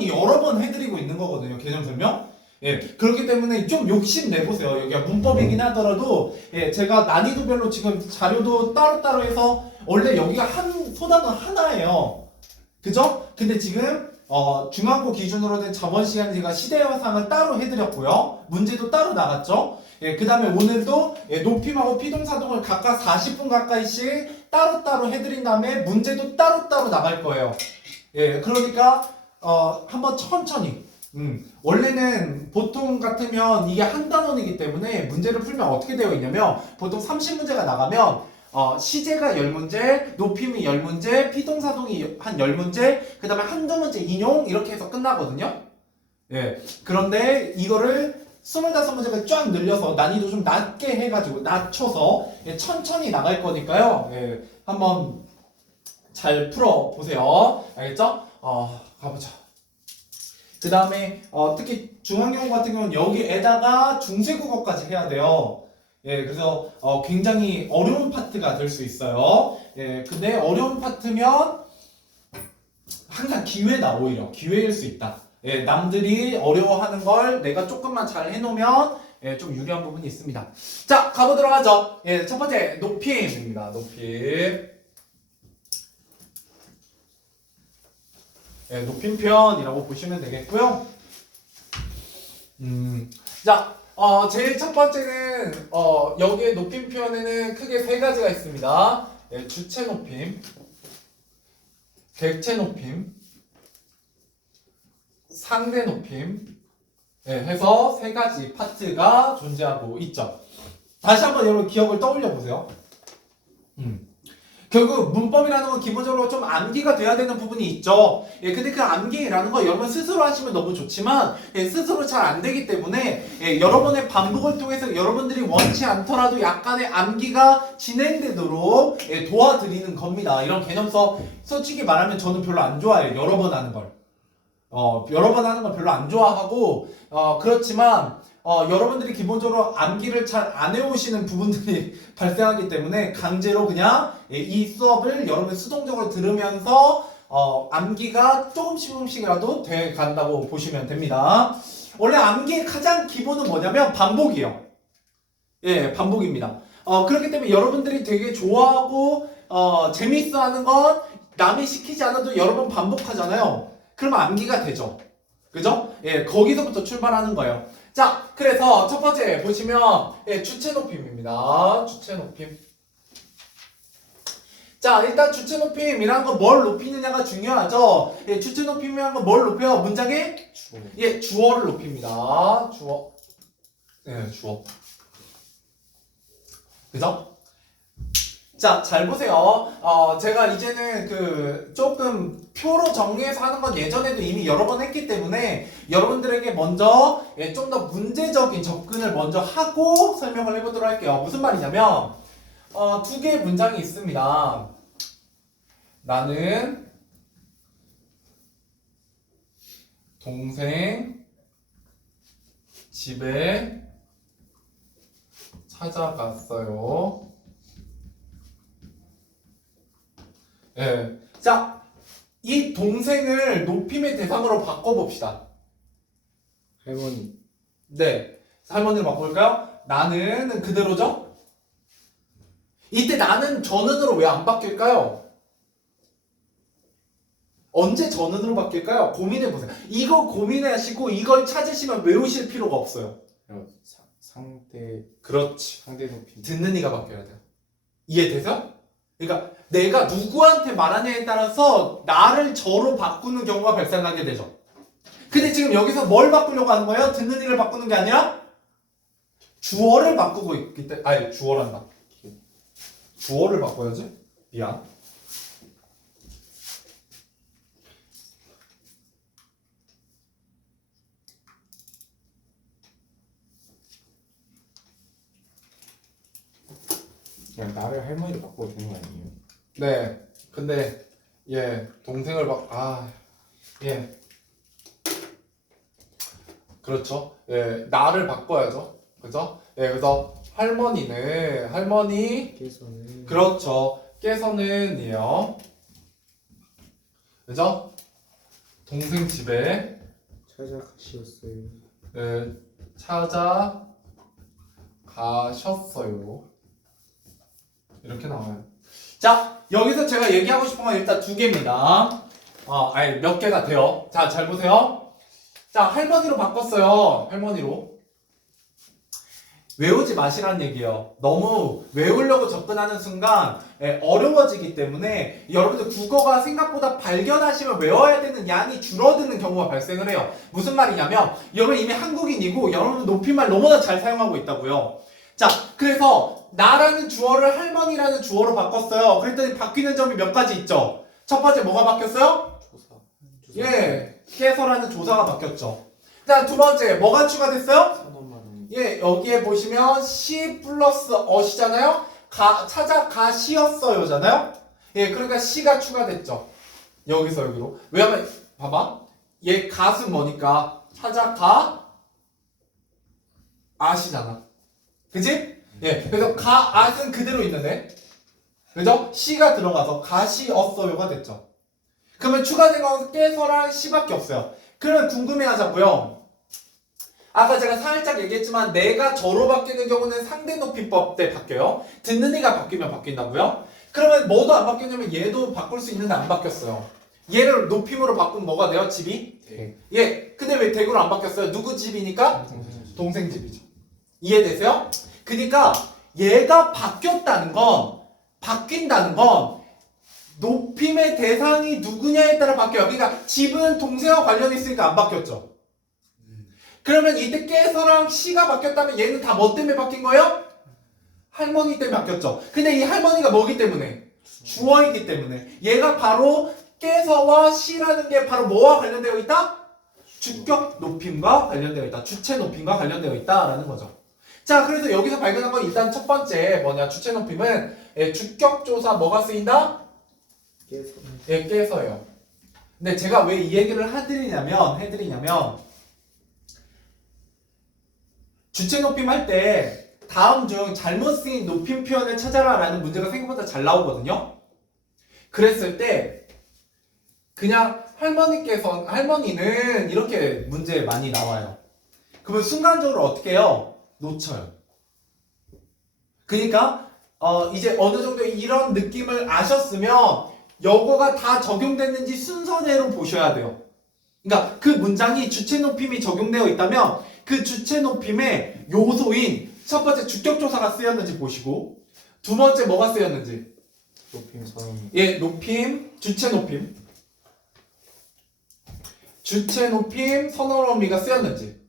천천히 여러 번 해드리고 있는 거거든요. 개념 설명. 예, 그렇기 때문에 좀 욕심 내보세요. 여기가 문법이긴 하더라도, 예, 제가 난이도별로 지금 자료도 따로따로 해서, 원래 여기가 소단은 하나예요. 그죠? 근데 지금, 중앙고 기준으로 된 저번 시간에 제가 시대화상을 따로 해드렸고요. 문제도 따로 나갔죠? 예, 그 다음에 오늘도, 예, 높임하고 피동사동을 각각 40분 가까이씩 따로따로 해드린 다음에 문제도 따로따로 나갈 거예요. 예, 그러니까, 한번 천천히. 원래는 보통 같으면 이게 한 단원이기 때문에 문제를 풀면 어떻게 되어 있냐면 보통 30문제가 나가면 시제가 10문제, 높임이 10문제, 피동사동이 한 10문제, 그 다음에 한두 문제 인용 이렇게 해서 끝나거든요. 예. 그런데 이거를 25문제가 쫙 늘려서 난이도 좀 낮게 해가지고 낮춰서 예, 천천히 나갈 거니까요. 예, 한번 잘 풀어보세요. 알겠죠? 가보자. 그 다음에 특히 중앙경고 같은 경우는 여기에다가 중세국어까지 해야 돼요. 예, 그래서 굉장히 어려운 파트가 될 수 있어요. 예, 근데 어려운 파트면 항상 기회다. 오히려 기회일 수 있다. 예, 남들이 어려워하는 걸 내가 조금만 잘 해놓으면 예, 좀 유리한 부분이 있습니다. 자, 가보도록 하죠. 예, 첫 번째 높임입니다. 높임. 예, 높임편이라고 보시면 되겠고요. 자, 제일 첫 번째는 여기에 높임편에는 크게 세 가지가 있습니다. 예, 주체 높임, 객체 높임, 상대 높임, 예, 해서 세 가지 파트가 존재하고 있죠. 다시 한번 여러분 기억을 떠올려 보세요. 결국 문법이라는 건 기본적으로 좀 암기가 돼야 되는 부분이 있죠. 예, 근데 그 암기라는 거 여러분 스스로 하시면 너무 좋지만 예, 스스로 잘 안 되기 때문에 예, 여러 번의 반복을 통해서 여러분들이 원치 않더라도 약간의 암기가 진행되도록 예, 도와드리는 겁니다. 이런 개념서 솔직히 말하면 저는 별로 안 좋아해요. 여러 번 하는 걸. 여러 번 하는 걸 별로 안 좋아하고 그렇지만 여러분들이 기본적으로 암기를 잘 안 해오시는 부분들이 발생하기 때문에 강제로 그냥 이 수업을 여러분 수동적으로 들으면서 암기가 조금씩이라도 돼 간다고 보시면 됩니다. 원래 암기의 가장 기본은 뭐냐면 반복이에요. 예, 반복입니다. 그렇기 때문에 여러분들이 되게 좋아하고 재밌어 하는 건 남이 시키지 않아도 여러 번 반복하잖아요. 그러면 암기가 되죠. 그죠? 예, 거기서부터 출발하는 거예요. 자, 그래서 첫 번째 보시면 예, 주체 높임입니다. 주체 높임. 자, 일단 주체 높임이라는 건 뭘 높이느냐가 중요하죠. 예, 주체 높임이라는 건 뭘 높여요? 문장의 주어. 예, 주어를 높입니다. 주어. 예, 주어. 그죠? 자, 잘 보세요. 제가 이제는 조금 표로 정리해서 하는 건 예전에도 이미 여러 번 했기 때문에 여러분들에게 먼저 좀 더 문제적인 접근을 먼저 하고 설명을 해보도록 할게요. 무슨 말이냐면, 두 개의 문장이 있습니다. 나는 동생 집에 찾아갔어요. 예. 자, 이 동생을 높임의 대상으로 바꿔봅시다. 할머니. 네. 할머니를 바꿔볼까요? 나는 그대로죠? 이때 나는 전은으로 왜 안 바뀔까요? 언제 전은으로 바뀔까요? 고민해보세요. 이거 고민하시고 이걸 찾으시면 외우실 필요가 없어요. 상대. 그렇지. 상대 높임. 듣는 이가 바뀌어야 돼요. 이해되죠? 그러니까 내가 누구한테 말하냐에 따라서 나를 저로 바꾸는 경우가 발생하게 되죠. 근데 지금 여기서 뭘 바꾸려고 하는 거예요? 듣는 이를 바꾸는 게 아니라 주어를 바꾸고 있기 때문에 아니 주어란다. 주어를 바꿔야지. 미안. 그냥 나를 할머니로 바꿔도 되는 거 아니에요? 네. 근데 예 동생을 예 그렇죠. 예 나를 바꿔야죠. 그죠? 예 그래서 할머니 께서는 그렇죠. 께서는이요. 그죠? 동생 집에 찾아가시었어요. 찾아가셨어요. 이렇게 나와요. 자, 여기서 제가 얘기하고 싶은 건 일단 두 개입니다. 아니, 몇 개가 돼요. 자, 잘 보세요. 자, 할머니로 바꿨어요. 할머니로. 외우지 마시라는 얘기예요. 너무 외우려고 접근하는 순간 어려워지기 때문에 여러분들 국어가 생각보다 발견하시면 외워야 되는 양이 줄어드는 경우가 발생을 해요. 무슨 말이냐면 여러분 이미 한국인이고 여러분 높임말 너무나 잘 사용하고 있다고요. 자, 그래서 나라는 주어를 할머니라는 주어로 바꿨어요. 그랬더니 바뀌는 점이 몇 가지 있죠. 첫 번째 뭐가 바뀌었어요? 예, 깨서라는 조사가 바뀌었죠. 자, 두 번째 뭐가 추가됐어요? 선언말은 예, 여기에 보시면 시 플러스 어시잖아요. 찾아가시었어요잖아요. 예, 그러니까 시가 추가됐죠. 여기서 여기로. 왜냐면 봐봐. 얘 갓은 뭐니까 찾아가 아시잖아. 그치? 예, 그래서 가앗은 그대로 있는데, 그죠? 시가 들어가서 가시었어요가 됐죠. 그러면 추가된 건 깨서랑 시밖에 없어요. 그러면 궁금해하자고요. 아까 제가 살짝 얘기했지만 내가 저로 바뀌는 경우는 상대높이법 때 바뀌어요. 듣는 이가 바뀌면 바뀐다고요. 그러면 뭐도 안 바뀌냐면 얘도 바꿀 수 있는데 안 바뀌었어요. 얘를 높임으로 바꾸면 뭐가 돼요? 집이? 대 예, 근데 왜 대구로 안 바뀌었어요? 누구 집이니까? 동생 집이죠. 이해되세요? 그러니까 얘가 바뀌었다는 건, 바뀐다는 건 높임의 대상이 누구냐에 따라 바뀌어요. 그러니까 집은 동생과 관련이 있으니까 안 바뀌었죠. 그러면 이때 깨서랑 시가 바뀌었다면 얘는 다 뭐 때문에 바뀐 거예요? 할머니 때문에 바뀌었죠. 근데 이 할머니가 뭐기 때문에? 주어이기 때문에 얘가 바로 깨서와 시라는 게 바로 뭐와 관련되어 있다? 주격 높임과 관련되어 있다. 주체 높임과 관련되어 있다라는 거죠. 자, 그래서 여기서 발견한 건 일단 첫 번째 뭐냐? 주체 높임은 주격 조사 뭐가 쓰인다? 깨서 예, 깨서요. 근데 제가 왜 이 얘기를 해드리냐면 주체 높임 할 때 다음 중 잘못 쓰인 높임 표현을 찾아라 라는 문제가 생각보다 잘 나오거든요. 그랬을 때 그냥 할머니는 이렇게 문제 많이 나와요. 그러면 순간적으로 어떻게 해요? 놓쳐요. 그러니까 이제 어느 정도 이런 느낌을 아셨으면 요거가 다 적용됐는지 순서대로 보셔야 돼요. 그러니까 그 문장이 주체 높임이 적용되어 있다면 그 주체 높임의 요소인 첫 번째 주격조사가 쓰였는지 보시고 두 번째 뭐가 쓰였는지 높임 선언 예, 높임, 주체 높임 선언 의미가 쓰였는지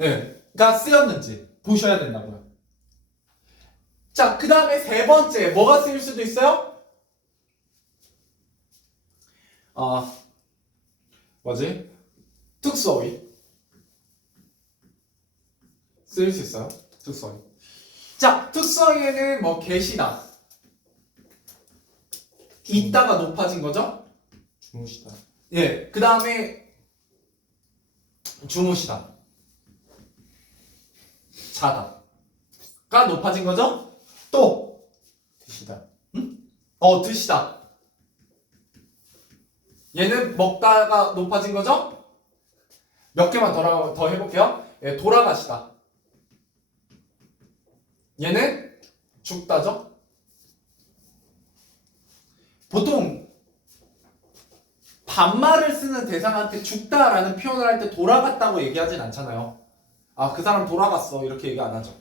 예, 가 쓰였는지 보셔야 된다고요. 자, 그 다음에 세 번째 뭐가 쓰일 수도 있어요? 뭐지? 특수어휘 쓰일 수 있어요. 특수어휘. 자, 특수어휘에는 뭐 계시다 있다가 높아진 거죠? 주무시다 예, 그 다음에 주무시다 자다가 높아진 거죠? 또 드시다 드시다 얘는 먹다가 높아진 거죠? 몇 개만 더 해볼게요. 예, 돌아가시다 얘는 죽다죠? 보통 반말을 쓰는 대상한테 죽다라는 표현을 할 때 돌아갔다고 얘기하진 않잖아요. 아, 그 사람 돌아갔어 이렇게 얘기 안 하죠.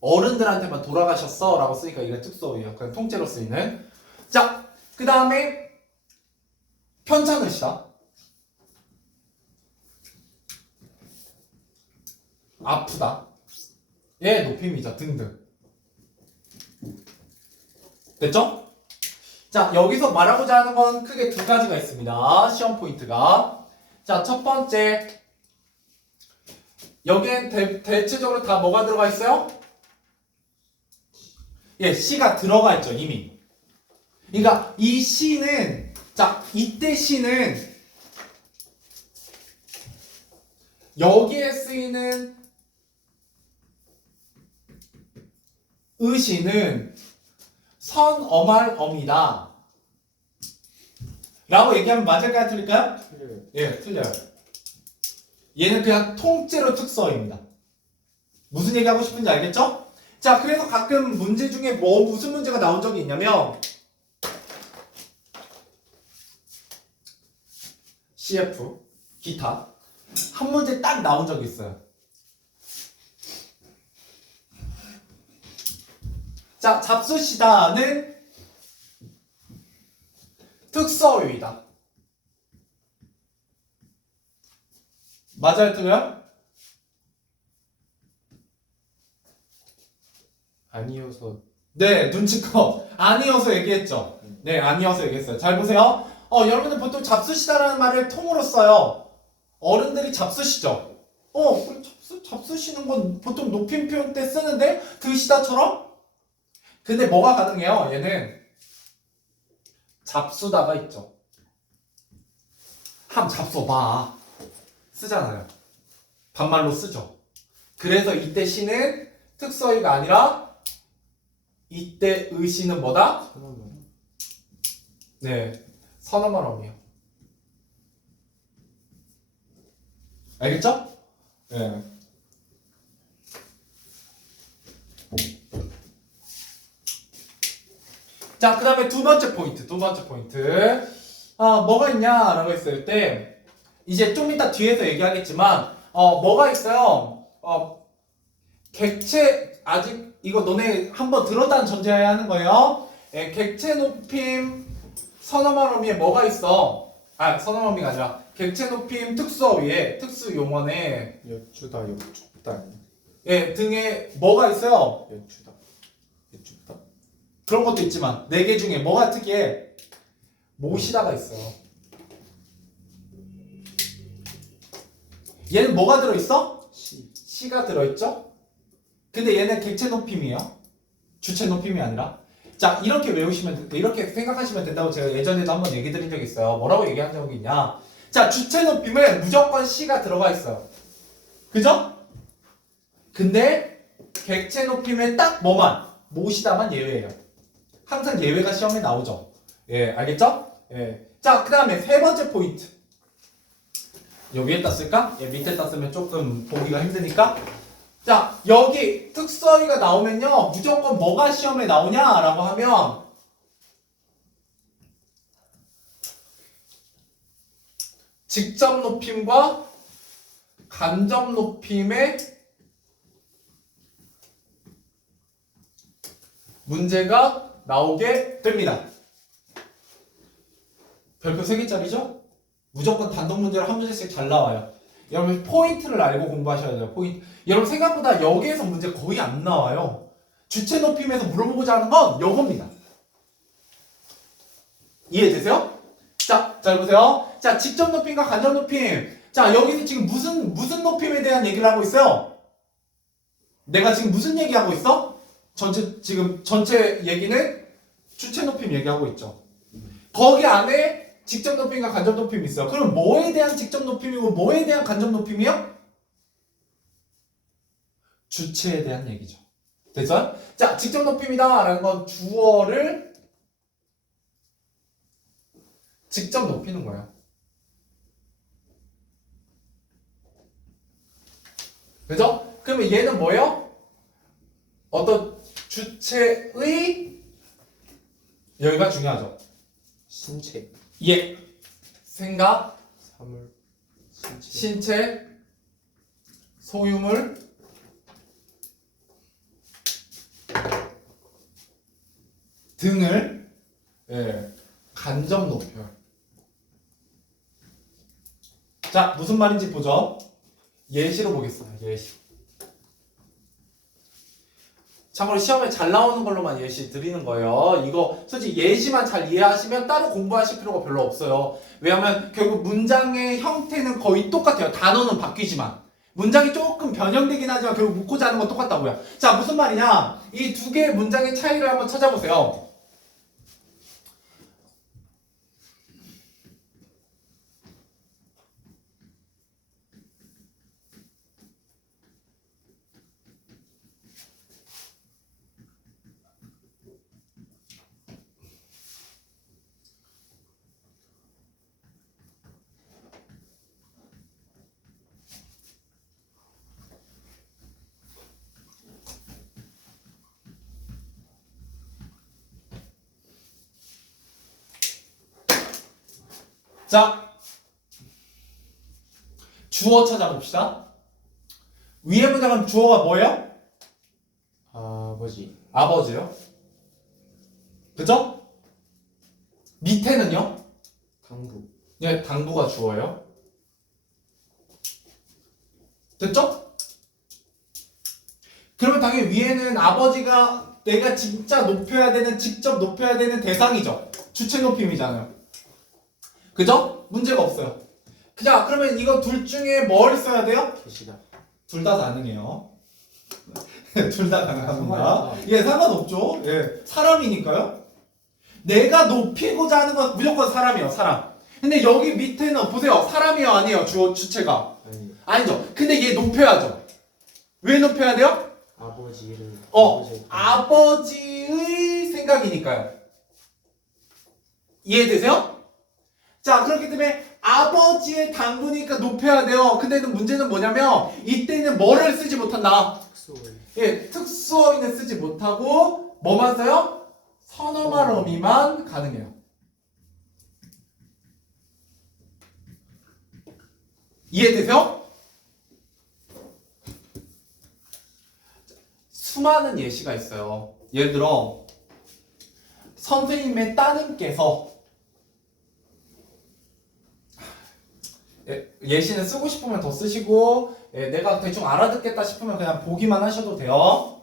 어른들한테만 돌아가셨어 라고 쓰니까 이게 특수어휘예요. 그냥 통째로 쓰이는. 자, 그 다음에 편찮으시다 아프다 예, 높임이죠. 등등. 됐죠? 자, 여기서 말하고자 하는 건 크게 두 가지가 있습니다. 시험 포인트가. 자, 첫 번째 여기엔 대체적으로 다 뭐가 들어가 있어요? 예, 시가 들어가 있죠, 이미. 그러니까 이 시는 자, 이때 시는 여기에 쓰이는 의시는 선어말어미다 라고 얘기하면 맞을까요? 틀릴까요? 틀려요. 예, 틀려요. 얘는 그냥 통째로 특서입니다. 무슨 얘기하고 싶은지 알겠죠? 자, 그래서 가끔 문제 중에 무슨 문제가 나온 적이 있냐면 CF, 기타 한 문제 딱 나온 적이 있어요. 자, 잡수시다는 특서어휘다. 맞아요, 틀려요? 아니어서 네, 눈치껏 아니어서 얘기했죠. 네, 아니어서 얘기했어요. 잘 보세요. 여러분들 보통 잡수시다라는 말을 통으로 써요. 어른들이 잡수시죠. 그럼 잡수시는 건 보통 높임 표현 때 쓰는데 드시다처럼? 근데 뭐가 가능해요? 얘는 잡수다가 있죠. 함 잡숴봐. 쓰잖아요. 반말로 쓰죠. 그래서 이때 시는 특서의가 아니라 이때 의시는 뭐다? 선언말. 네, 선어말어미요. 알겠죠? 네. 자, 그 다음에 두 번째 포인트. 뭐가 있냐라고 했을 때, 이제 좀 이따 뒤에서 얘기하겠지만, 뭐가 있어요? 객체, 아직, 이거 너네 한번 들었다는 전제해야 하는 거예요. 예, 객체 높임, 선어말어미에 뭐가 있어? 선어말어미가 아니라, 객체 높임 특수어휘에, 특수 용언에, 여쭈다 여쭈다 아니야? 예, 등에 뭐가 있어요? 여쭈다 여쭈다. 그런 것도 있지만, 네 개 중에 뭐가 특이해? 모시다가 있어요. 얘는 뭐가 들어있어? 시가 들어있죠? 근데 얘는 객체 높임이에요. 주체 높임이 아니라. 자, 이렇게 외우시면, 이렇게 생각하시면 된다고 제가 예전에도 한번 얘기 드린 적이 있어요. 뭐라고 얘기한 적이 있냐? 자, 주체 높임은 무조건 시가 들어가 있어요. 그죠? 근데 객체 높임에 딱 뭐만? 모시다만 예외예요. 항상 예외가 시험에 나오죠. 예, 알겠죠? 예. 자, 그 다음에 세 번째 포인트. 여기에다 쓸까? 예, 밑에다 쓰면 조금 보기가 힘드니까. 자, 여기 특수어휘가 나오면요, 무조건 뭐가 시험에 나오냐라고 하면 직접 높임과 간접 높임의 문제가 나오게 됩니다. 별표 3개짜리죠? 무조건 단독 문제로 한 문제씩 잘 나와요. 여러분 포인트를 알고 공부하셔야 돼요. 포인트. 여러분 생각보다 여기에서 문제 거의 안 나와요. 주체 높임에서 물어보고자 하는 건 요겁니다. 이해되세요? 자, 잘 보세요. 자, 직접 높임과 간접 높임. 자, 여기서 지금 무슨 높임에 대한 얘기를 하고 있어요? 내가 지금 무슨 얘기하고 있어? 전체 얘기는 주체 높임 얘기하고 있죠. 거기 안에 직접 높임과 간접 높임이 있어요. 그럼 뭐에 대한 직접 높임이고 뭐에 대한 간접 높임이요? 주체에 대한 얘기죠. 됐어요? 자, 직접 높임이다 라는 건 주어를 직접 높이는 거예요. 그죠? 그러면 얘는 뭐예요? 어떤 주체의, 여기가 중요하죠. 신체. 예. 생각, 사물. 신체. 신체, 소유물, 등을 간접 높여요. 자, 무슨 말인지 보죠. 예시로 보겠습니다. 예시. 참고로 시험에 잘 나오는 걸로만 예시 드리는 거예요. 이거 솔직히 예시만 잘 이해하시면 따로 공부하실 필요가 별로 없어요. 왜냐하면 결국 문장의 형태는 거의 똑같아요. 단어는 바뀌지만. 문장이 조금 변형되긴 하지만 결국 묻고자 하는 건 똑같다고요. 자, 무슨 말이냐? 이 두 개의 문장의 차이를 한번 찾아보세요. 자, 주어 찾아봅시다. 위에 문장은 주어가 뭐예요? 아버지. 아버지요. 그죠? 밑에는요? 당부. 예, 당부가 주어예요. 됐죠? 그러면 당연히 위에는 아버지가 내가 진짜 높여야 되는, 직접 높여야 되는 대상이죠. 주체 높임이잖아요. 그죠? 문제가 없어요. 자, 그러면 이거 둘 중에 뭘 써야 돼요? 계시다. 둘 다 가능해요. 둘 다 가능합니다. 예, 상관없죠. 예, 사람이니까요. 내가 높이고자 하는 건 무조건 사람이에요, 사람. 근데 여기 밑에는 보세요. 사람이에요, 아니에요? 주체가. 아니 아니죠. 근데 얘 높여야죠. 왜 높여야 돼요? 아버지를. 아버지의 생각이니까요. 이해되세요? 자, 그렇기 때문에 아버지의 당부니까 높여야 돼요. 근데 문제는 뭐냐면 이때는 뭐를 쓰지 못한다. 특수어를. 예, 특수어휘는 쓰지 못하고 뭐만 써요? 선어말 어미만 가능해요. 이해되세요? 수많은 예시가 있어요. 예를 들어 선생님의 따님께서 예시는 쓰고 싶으면 더 쓰시고 내가 대충 알아듣겠다 싶으면 그냥 보기만 하셔도 돼요.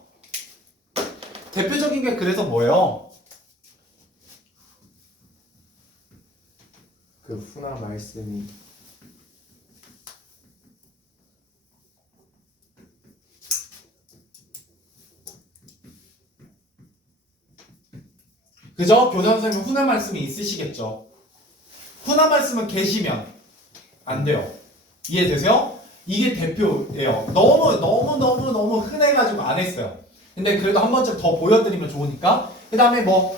대표적인 게 그래서 뭐예요? 그 훈화 말씀이 그죠? 교사 선생님 훈화 말씀이 있으시겠죠. 훈화 말씀은 계시면 안 돼요. 이해되세요? 이게 대표예요. 너무 흔해가지고 안 했어요. 근데 그래도 한 번쯤 더 보여드리면 좋으니까. 그 다음에 뭐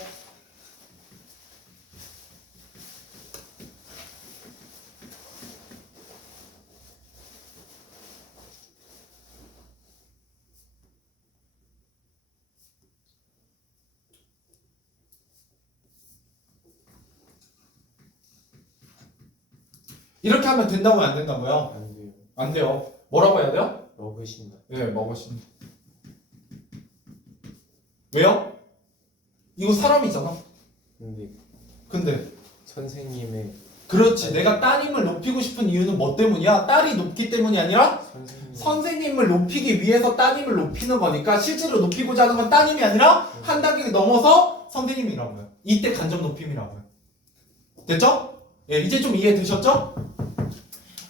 이렇게 하면 된다고요, 안 된다고요? 안 돼요. 안 돼요. 뭐라고 해야 돼요? 먹으신다. 예, 먹으신. 왜요? 이거 사람이잖아. 근데 선생님의 그렇지. 내가 따님을 높이고 싶은 이유는 뭐 때문이야? 딸이 높기 때문이 아니라 선생님을 높이기 위해서 따님을 높이는 거니까 실제로 높이고자 하는 건 따님이 아니라 한 단계 넘어서 선생님이라고요. 이때 간접 높임이라고요. 됐죠? 예, 이제 좀 이해되셨죠?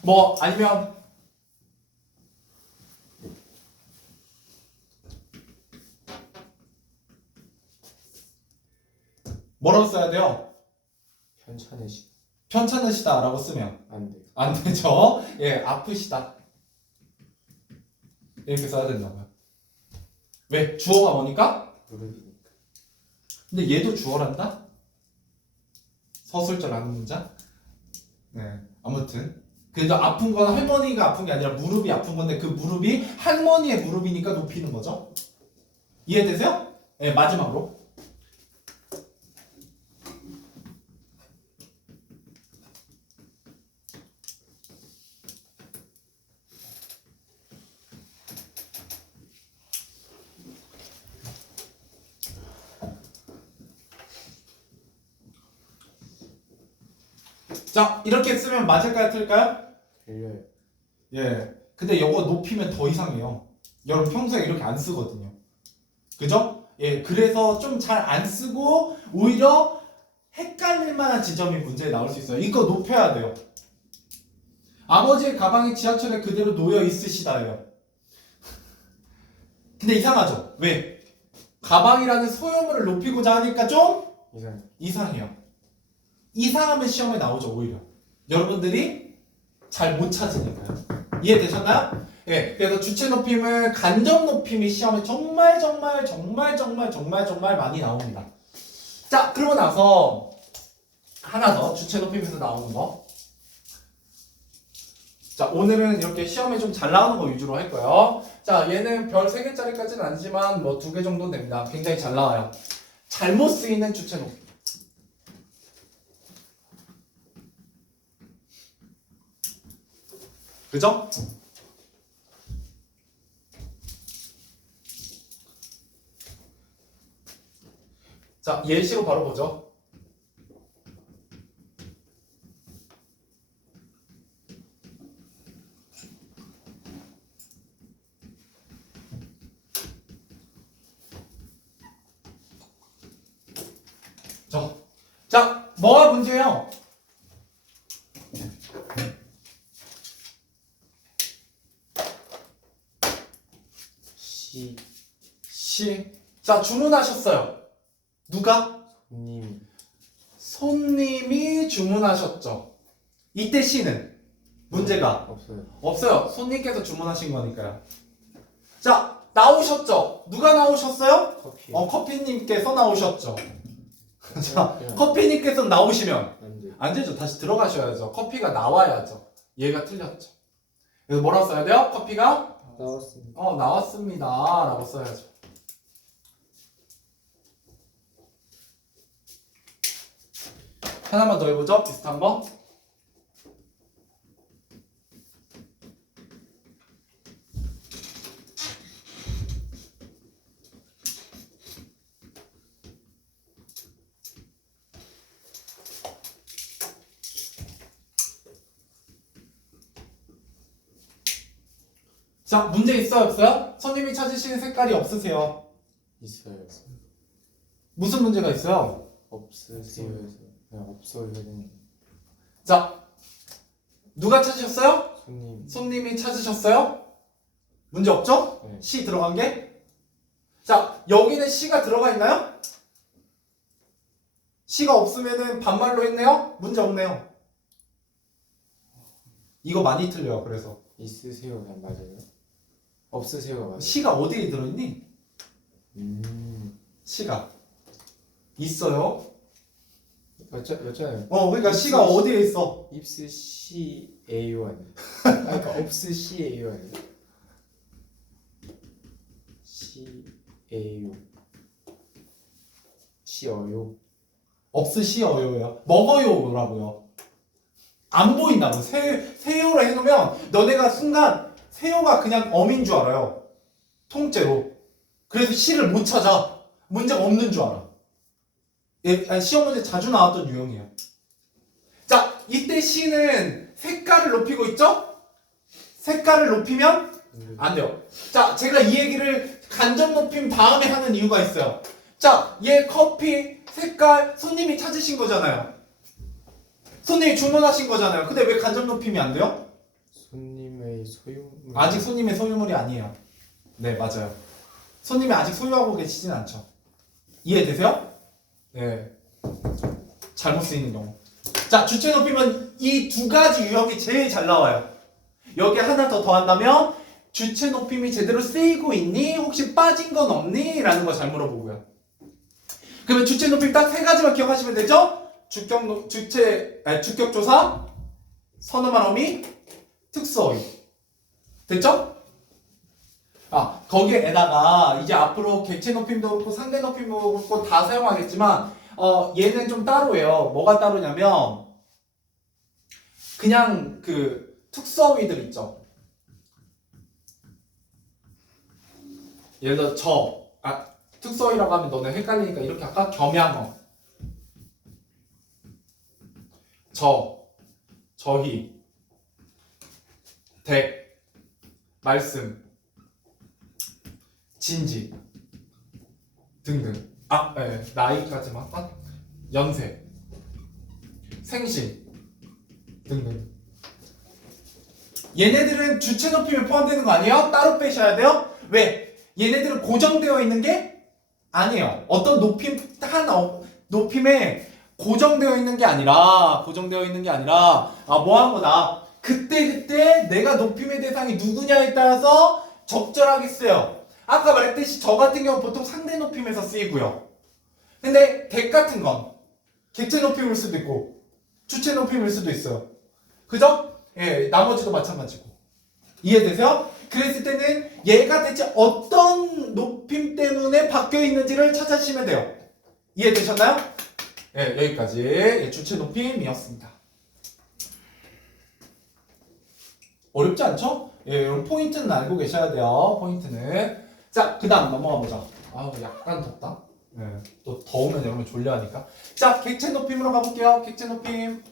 뭐 아니면 뭐라고 써야 돼요? 편찮으시. 편찮으시다라고 쓰면 안 돼요. 안 되죠? 예, 아프시다. 이렇게 써야 된다고요. 왜? 주어가 뭐니까? 무릎이니까. 근데 얘도 주어란다? 서술절 아는 문장? 네, 아무튼 그래도 아픈 건 할머니가 아픈 게 아니라 무릎이 아픈 건데 그 무릎이 할머니의 무릎이니까 높이는 거죠. 이해되세요? 네, 마지막으로 자, 이렇게 쓰면 맞을까요? 틀릴까요? 들려요. 예. 근데 이거 높이면 더 이상해요. 여러분 평소에 이렇게 안 쓰거든요. 그죠? 예. 그래서 좀 잘 안 쓰고 오히려 헷갈릴 만한 지점이 문제에 나올 수 있어요. 이거 높여야 돼요. 아버지의 가방이 지하철에 그대로 놓여 있으시다예요. 근데 이상하죠? 왜? 가방이라는 소유물을 높이고자 하니까 좀 이상해요. 이상하면 시험에 나오죠, 오히려. 여러분들이 잘 못 찾으니까요. 이해되셨나요? 예, 그래서 주체 높임은 간접 높임이 시험에 정말 많이 나옵니다. 자, 그러고 나서 하나 더 주체 높임에서 나오는 거. 자, 오늘은 이렇게 시험에 좀 잘 나오는 거 위주로 할 거예요. 자, 얘는 별 3개짜리까지는 아니지만 뭐 2개 정도 됩니다. 굉장히 잘 나와요. 잘못 쓰이는 주체 높임. 그죠? 자, 예시로 바로 보죠. 자, 뭐가 문제예요? 시 시. 자, 주문하셨어요. 누가? 손님 손님이 주문하셨죠. 이때 시는 문제가 없어요. 없어요. 손님께서 주문하신 거니까요. 자, 나오셨죠. 누가 나오셨어요? 커피 커피님께서 나오셨죠. 자, 그냥 커피님께서 나오시면 안 돼. 안 되죠. 다시 들어가셔야죠. 커피가 나와야죠. 얘가 틀렸죠. 그래서 뭐라고 써야 돼요? 커피가 나왔습니다. 나왔습니다. 라고 써야죠. 하나만 더 해보죠. 비슷한 거. 자, 문제 있어요? 없어요? 손님이 찾으시는 색깔이 없으세요. 있어요. 무슨 문제가 있어요? 없으세요. 그냥 없어요. 그냥 자, 누가 찾으셨어요? 손님 손님이 찾으셨어요? 문제 없죠? 네. 시 들어간 게? 자, 여기는 시가 들어가 있나요? 시가 없으면은 반말로 했네요? 문제 없네요. 이거 많이 틀려요, 그래서. 있으세요. 그냥 맞아요. 없으세요가 맞아요. 시가 어디에 들어있니? 시가. 있어요? 맞잖아요. 그러니까 시가 어디에 있어? 입스시에요 아니에요? 그러니까 없으시에요 아니에요? 시에요 시어요 없으시어요요. 먹어요라고요. 안 보인다고. 세요라 해놓으면 너네가 순간 세요가 그냥 어민 줄 알아요. 통째로. 그래서 시를 못 찾아. 문제가 없는 줄 알아. 시험 문제 자주 나왔던 유형이에요. 자, 이때 시는 색깔을 높이고 있죠? 색깔을 높이면 안 돼요. 자, 제가 이 얘기를 간접 높임 다음에 하는 이유가 있어요. 자, 얘 커피 색깔 손님이 찾으신 거잖아요. 손님이 주문하신 거잖아요. 근데 왜 간접 높임이 안 돼요? 손님의 소유물 아직 손님의 소유물이 아니에요. 네, 맞아요. 손님이 아직 소유하고 계시진 않죠. 이해되세요? 네. 잘못 쓰이는 경우. 자, 주체 높이면 이 두 가지 유형이 제일 잘 나와요. 여기 하나 더 더한다면 주체 높임이 제대로 쓰이고 있니? 혹시 빠진 건 없니? 라는 거 잘 물어보고요. 그러면 주체 높임 딱 세 가지만 기억하시면 되죠? 주격조사, 선어만 어미, 특수어휘. 됐죠? 거기에다가 이제 앞으로 객체 높임도 그렇고 상대 높임도 그렇고 다 사용하겠지만 얘는 좀 따로예요. 뭐가 따로냐면 그냥 그 특수어휘들 있죠. 예를 들어 특수어휘라고 하면 너네 헷갈리니까 이렇게 할까? 겸양어, 저희, 댁, 말씀, 진지 등등. 나이까지만 연세, 생신 등등. 얘네들은 주체 높임에 포함되는 거 아니에요? 따로 빼셔야 돼요. 왜? 얘네들은 고정되어 있는 게 아니에요. 어떤 높임에 고정되어 있는 게 아니라 뭐 한 거다. 그때 내가 높임의 대상이 누구냐에 따라서 적절하게 쓰여요. 아까 말했듯이 저 같은 경우 보통 상대 높임에서 쓰이고요. 근데 댁 같은 건 객체 높임일 수도 있고 주체 높임일 수도 있어요. 그죠? 예, 나머지도 마찬가지고. 이해되세요? 그랬을 때는 얘가 대체 어떤 높임 때문에 바뀌어 있는지를 찾아주시면 돼요. 이해되셨나요? 예, 여기까지 주체 높임이었습니다. 어렵지 않죠? 예, 여러분 포인트는 알고 계셔야 돼요. 포인트는. 자, 그 다음 넘어가 보자. 아, 약간 덥다. 예, 또 더우면 여러분 졸려하니까. 자, 객체 높임으로 가볼게요. 객체 높임.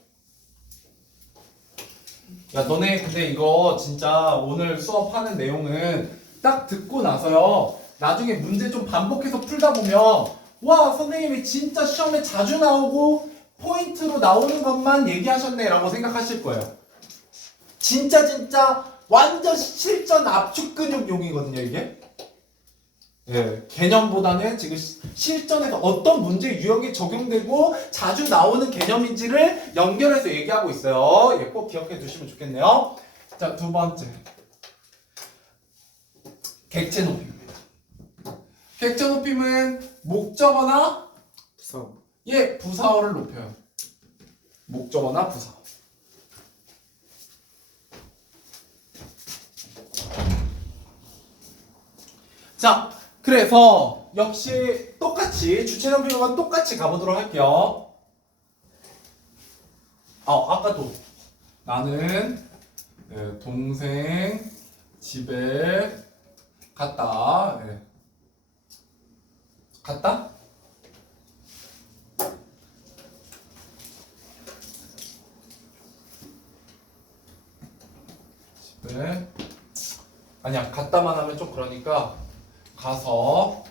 야, 너네 근데 이거 진짜 오늘 수업하는 내용은 딱 듣고 나서요. 나중에 문제 좀 반복해서 풀다 보면 와, 선생님이 진짜 시험에 자주 나오고 포인트로 나오는 것만 얘기하셨네라고 생각하실 거예요. 진짜 완전 실전 압축 근육용이거든요, 이게. 예, 개념보다는 지금 실전에서 어떤 문제 유형이 적용되고 자주 나오는 개념인지를 연결해서 얘기하고 있어요. 예, 꼭 기억해 두시면 좋겠네요. 자, 두 번째. 객체 높임입니다. 객체 높임은 목적어나 부사. 예, 부사어를 높여요. 목적어나 부사어. 자, 그래서 역시 똑같이 주체 높임과 똑같이 가보도록 할게요. 아까도 나는 동생 집에 갔다. 갔다? 집에 아니야, 갔다만 하면 좀 그러니까 가서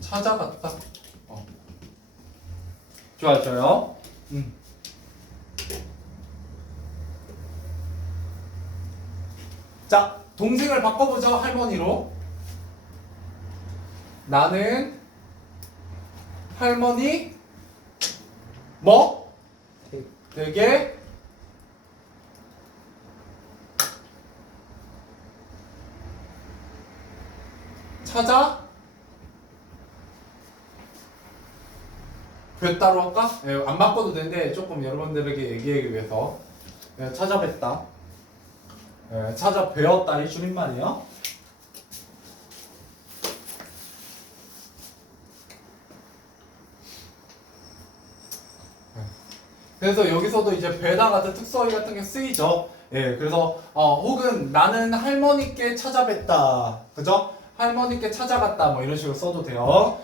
찾아갔다. 좋아요. 자, 동생을 바꿔보죠. 할머니로. 나는 할머니 뭐? 되게 찾아 뵀다로 할까? 안 바꿔도 되는데 조금 여러분들에게 얘기하기 위해서 찾아뵀다. 찾아뵈었다의 줄임말이에요. 그래서 여기서도 이제 뵈다 같은 특수어휘 같은 게 쓰이죠. 그래서 혹은 나는 할머니께 찾아뵀다, 그죠? 할머니께 찾아갔다, 뭐 이런 식으로 써도 돼요.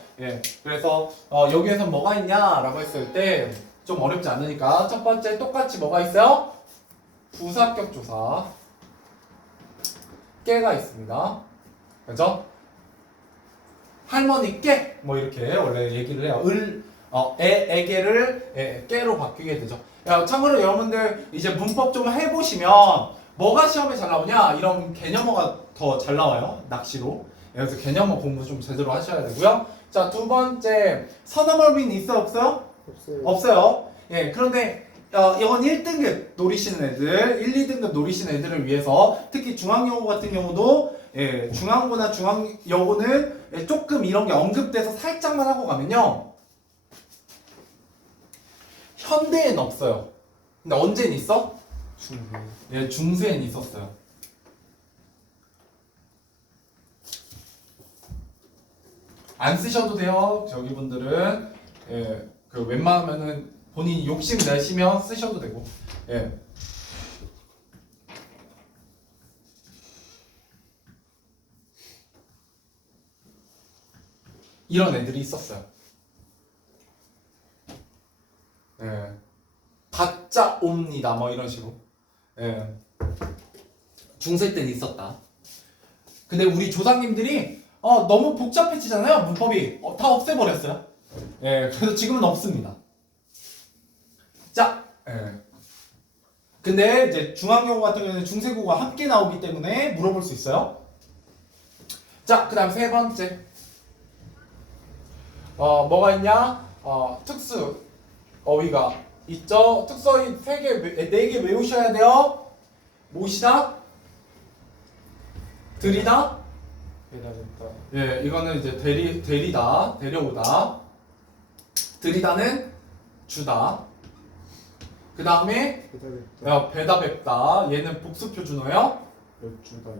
그래서 여기에서 뭐가 있냐라고 했을 때 좀 어렵지 않으니까 첫 번째 똑같이 뭐가 있어요? 부사격 조사 깨가 있습니다, 그죠? 할머니께 뭐 이렇게 원래 얘기를 해요. 에게를 깨로 바뀌게 되죠. 참고로 여러분들 이제 문법 좀 해보시면 뭐가 시험에 잘 나오냐, 이런 개념어가 더 잘 나와요, 낚시로. 그래서 개념어 공부 좀 제대로 하셔야 되고요. 자, 두 번째, 선어멀빈 있어요, 없어요? 없어요. 그런데 이건 1등급 노리시는 애들, 1, 2등급 노리시는 애들을 위해서 특히 중앙여고 같은 경우도 중앙고나 중앙여고는 조금 이런 게 언급돼서 살짝만 하고 가면요, 현대엔 없어요. 근데 언제는 있어? 중세엔 있었어요. 안 쓰셔도 돼요. 저기 분들은 그 웬만하면은 본인이 욕심 내시면 쓰셔도 되고. 이런 애들이 있었어요. 가짜 옵니다, 뭐 이런 식으로. 중세 때는 있었다. 근데 우리 조상님들이 너무 복잡해지잖아요, 문법이. 다 없애버렸어요. 그래서 지금은 없습니다. 자, 근데 이제 중앙여고 같은 경우는 중세국어가 함께 나오기 때문에 물어볼 수 있어요. 자, 그 다음 세 번째. 뭐가 있냐? 특수 어휘가 있죠. 특수어휘 3개, 4개 외우셔야 돼요. 모시다, 들이다. 이거는 이제 데리다, 데려오다. 들이다는 주다. 그 다음에 배다 뵙다. 얘는 복수표 준어요. 엽주다.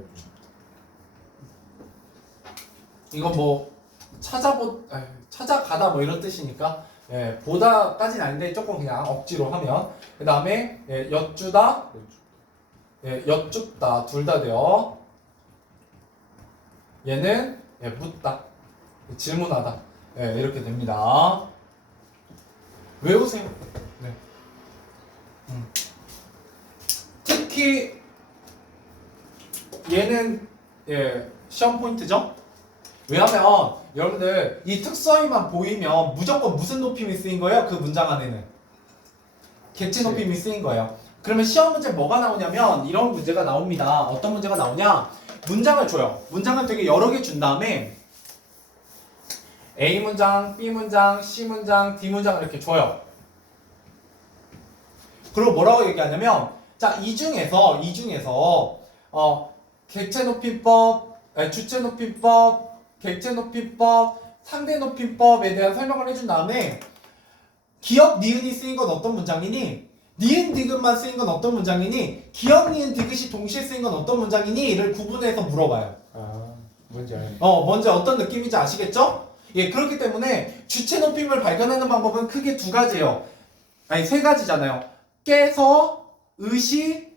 이건 뭐 찾아가다 뭐 이런 뜻이니까 예, 보다까지는 아닌데 조금 그냥 억지로 하면 그 다음에 예, 엿주다 예, 엿줍다 둘 다 돼요. 얘는 예, 묻다 질문하다 예, 이렇게 됩니다. 외우세요. 네. 특히 얘는 예, 시험 포인트죠. 왜냐면 여러분들 이 특수어휘만 보이면 무조건 무슨 높임이 쓰인 거예요? 그 문장 안에는 객체 높임이 쓰인 거예요. 그러면 시험 문제 뭐가 나오냐면 이런 문제가 나옵니다. 어떤 문제가 나오냐? 문장을 줘요. 문장을 되게 여러 개 준 다음에 A 문장, B 문장, C 문장, D 문장을 이렇게 줘요. 그리고 뭐라고 얘기하냐면 자, 이 중에서 객체 높임법, 주체 높임법, 객체 높임법, 상대 높임법에 대한 설명을 해준 다음에 기역 니은이 쓰인 건 어떤 문장이니? 니은 디귿만 쓰인 건 어떤 문장이니? 기역 니은 디귿이 동시에 쓰인 건 어떤 문장이니?를 구분해서 물어봐요. 아, 뭔지 알겠네. 먼저 어떤 느낌인지 아시겠죠? 예, 그렇기 때문에 주체 높임을 발견하는 방법은 크게 두 가지예요. 아니, 세 가지잖아요. 깨서, 의시,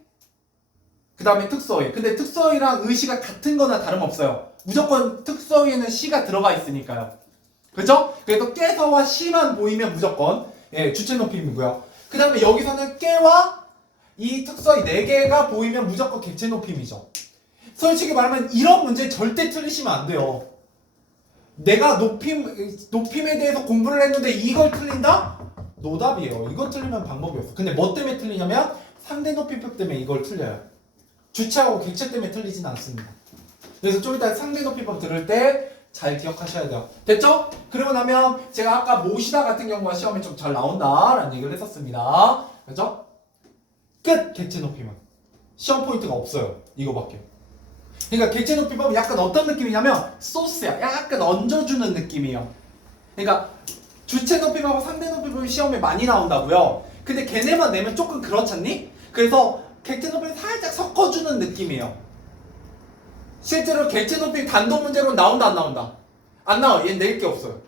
그 다음에 특수어휘. 근데 특수어휘랑 의시가 같은 거나 다름없어요. 무조건 특수어휘에는 시가 들어가 있으니까요. 그죠? 그래서 깨서와 시만 보이면 무조건 예, 주체 높임이고요. 그 다음에 여기서는 깨와 이 특수어휘 4개가 보이면 무조건 객체 높임이죠. 솔직히 말하면 이런 문제 절대 틀리시면 안 돼요. 내가 높임에 대해서 공부를 했는데 이걸 틀린다? 노답이에요. 이거 틀리면 방법이 없어. 근데 뭐 때문에 틀리냐면 상대 높임법 때문에 이걸 틀려요. 주체하고 객체 때문에 틀리진 않습니다. 그래서 좀 이따 상대 높임법 들을 때 잘 기억하셔야 돼요. 됐죠? 그러고 나면 제가 아까 모시다 같은 경우가 시험에 좀 잘 나온다라는 얘기를 했었습니다. 그죠? 끝! 객체 높임은. 시험 포인트가 없어요. 이거밖에. 그러니까 객체 높임법은 약간 어떤 느낌이냐면 소스야. 약간 얹어주는 느낌이에요. 그러니까 주체 높임하고 상대 높임법이 시험에 많이 나온다고요. 근데 걔네만 내면 조금 그렇잖니? 그래서 객체 높임 살짝 섞어주는 느낌이에요. 실제로 객체 높임 단독 문제로 나온다 안 나온다? 안 나와. 얘는 낼 게 없어요.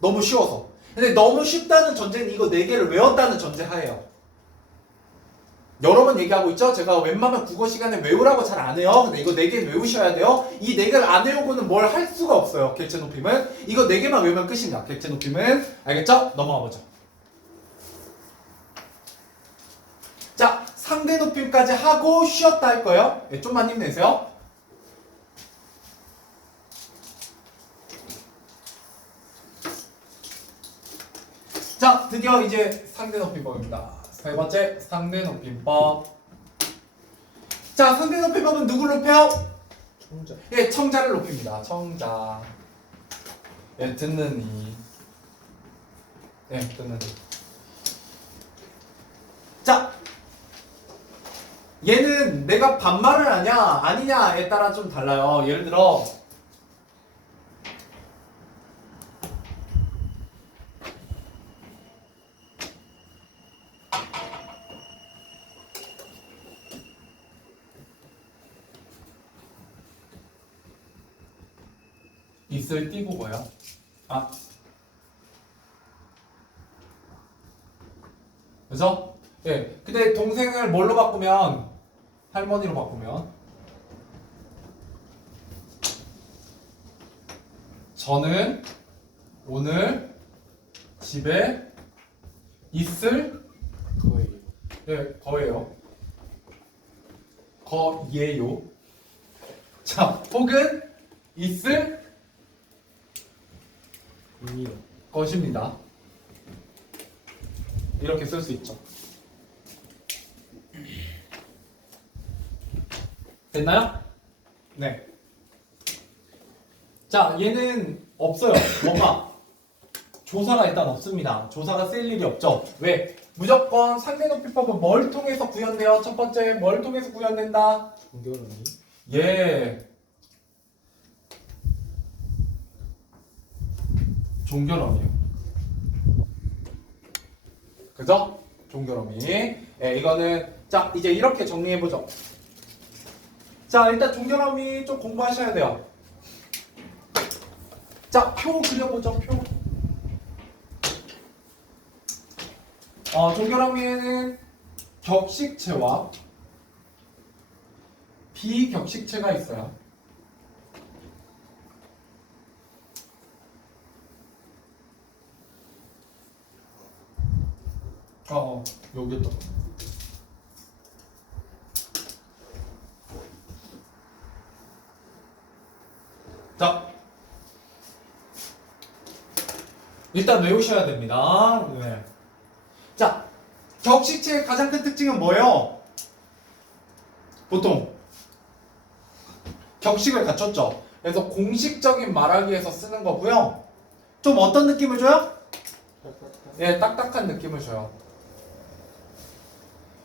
너무 쉬워서. 근데 너무 쉽다는 전제는 이거 4개를 외웠다는 전제 하에요. 여러 번 얘기하고 있죠? 제가 웬만하면 국어 시간에 외우라고 잘 안 해요. 근데 이거 4개 외우셔야 돼요. 이 4개를 안 외우고는 뭘 할 수가 없어요. 객체 높임은. 이거 4개만 외우면 끝입니다. 객체 높임은. 알겠죠? 넘어가 보죠. 자, 상대 높임까지 하고 쉬었다 할 거예요. 네, 좀만 힘내세요. 자, 드디어 이제 상대 높임법입니다. 세 번째, 상대 높임법. 자, 상대 높임법은 누구를 높여요? 청자. 예, 청자를 높입니다. 청자. 예, 듣는 이. 예, 듣는 이. 자, 얘는 내가 반말을 하냐, 아니냐에 따라 좀 달라요. 예를 들어, 입술 띄고 뭐요? 아. 그죠? 예. 근데 동생을 뭘로 바꾸면? 할머니로 바꾸면? 저는 오늘 집에 있을 거의. 예, 거예요. 거예요. 자, 혹은 있을 입니다. 것입니다. 이렇게 쓸 수 있죠. 됐나요? 네. 자, 얘는 없어요. 뭐가? 조사가 일단 없습니다. 조사가 쓸 일이 없죠. 왜? 무조건 상대 높임법은 뭘 통해서 구현돼요? 첫 번째, 뭘 통해서 구현된다? 종결언니. 예. 종결어미요. 그죠? 종결어미. 예, 이거는 자 이제 이렇게 정리해보죠. 자 일단 종결어미 좀 공부하셔야 돼요. 자, 표 그려보죠. 표. 종결항에는 격식체와 비격식체가 있어요. 여기 또. 자, 일단 외우셔야 됩니다. 네. 자, 격식체의 가장 큰 특징은 뭐예요? 보통 격식을 갖췄죠. 그래서 공식적인 말하기에서 쓰는 거고요. 좀 어떤 느낌을 줘요? 예, 딱딱한 느낌을 줘요.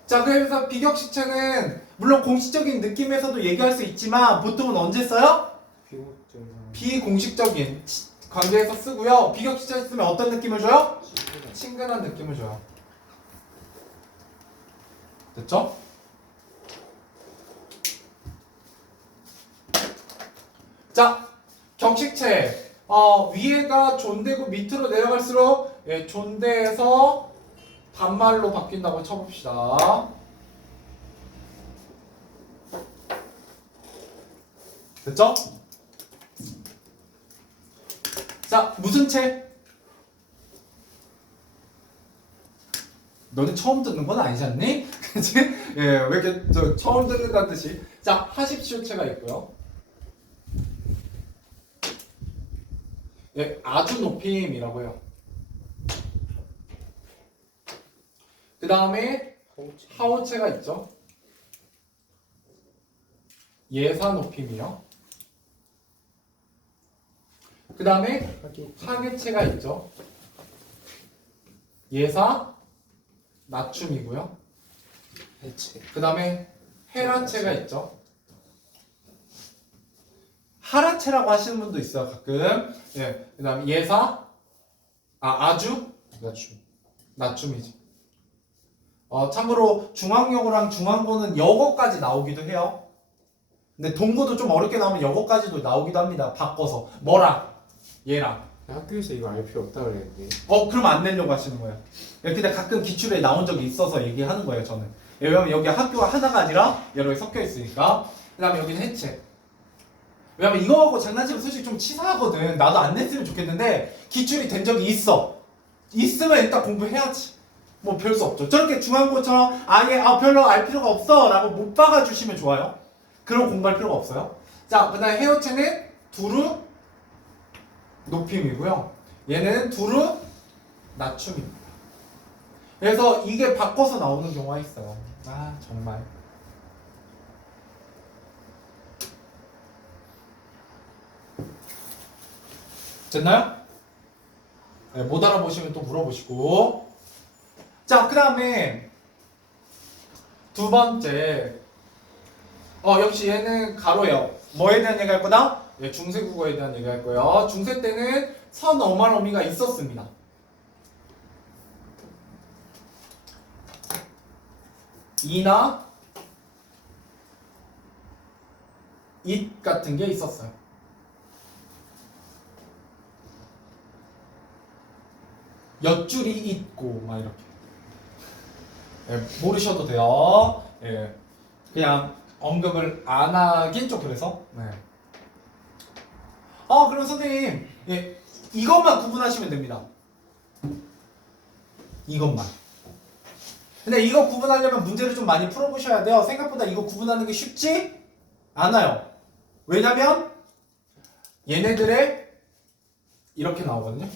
자, 그래서 비격식체는 물론 공식적인 느낌에서도 얘기할 수 있지만 보통은 언제 써요? 비공식적인 관계에서 쓰고요. 비격식체 쓰면 어떤 느낌을 줘요? 친근한 느낌을 줘요. 됐죠? 자, 격식체 위에가 존대고 밑으로 내려갈수록 존대에서 반말로 바뀐다고 쳐봅시다. 됐죠? 자, 무슨 체? 너는 처음 듣는 건 아니지 않니? 그치? 왜 이렇게 처음 듣는다는 뜻이. 자, 하십시오체가 있고요. 아주 높임이라고 해요. 그 다음에 하오체가 있죠. 예사 높임이요. 그 다음에 하계체가 있죠. 예사 낮춤이고요. 그 다음에 헤라체가 있죠. 하라체라고 하시는 분도 있어요, 가끔. 그 다음에 예사 아주 낮춤이지. 참고로 중앙여고랑 중앙고는 여고까지 나오기도 해요. 근데 동고도 좀 어렵게 나오면 여고까지도 나오기도 합니다. 바꿔서 뭐랑 얘랑. 학교에서 이거 알 필요 없다 그랬는데. 그럼 안 내려고 하시는 거예요. 근데 가끔 기출에 나온 적이 있어서 얘기하는 거예요, 저는. 왜냐면 여기 학교가 하나가 아니라 여러 개 섞여 있으니까. 그 다음에 여기는 해체. 왜냐면 이거하고 장난치면 솔직히 좀 치사하거든. 나도 안 냈으면 좋겠는데 기출이 된 적이 있어. 있으면 일단 공부해야지. 뭐 별 수 없죠. 저렇게 중앙고처럼 아예 별로 알 필요가 없어 라고 못 박아주시면 좋아요. 그럼 공부할 필요가 없어요. 자, 그 다음에 헤어체는 두루 높임이고요. 얘는 두루 낮춤입니다. 그래서 이게 바꿔서 나오는 경우가 있어요. 정말. 됐나요? 못 알아보시면 또 물어보시고. 자, 그 다음에 두 번째. 역시 얘는 가로예요. 뭐에 대한 얘기 할 거다? 중세국어에 대한 얘기 할 거예요. 중세 때는 선어말 어미가 있었습니다. 이나 잇 같은 게 있었어요. 엿줄이 있고 막 이렇게. 모르셔도 돼요. 그냥 언급을 안 하긴 좀 그래서. 그럼 선생님, 이것만 구분하시면 됩니다. 이것만. 근데 이거 구분하려면 문제를 좀 많이 풀어보셔야 돼요. 생각보다 이거 구분하는 게 쉽지 않아요. 왜냐면 얘네들의 이렇게 나오거든요.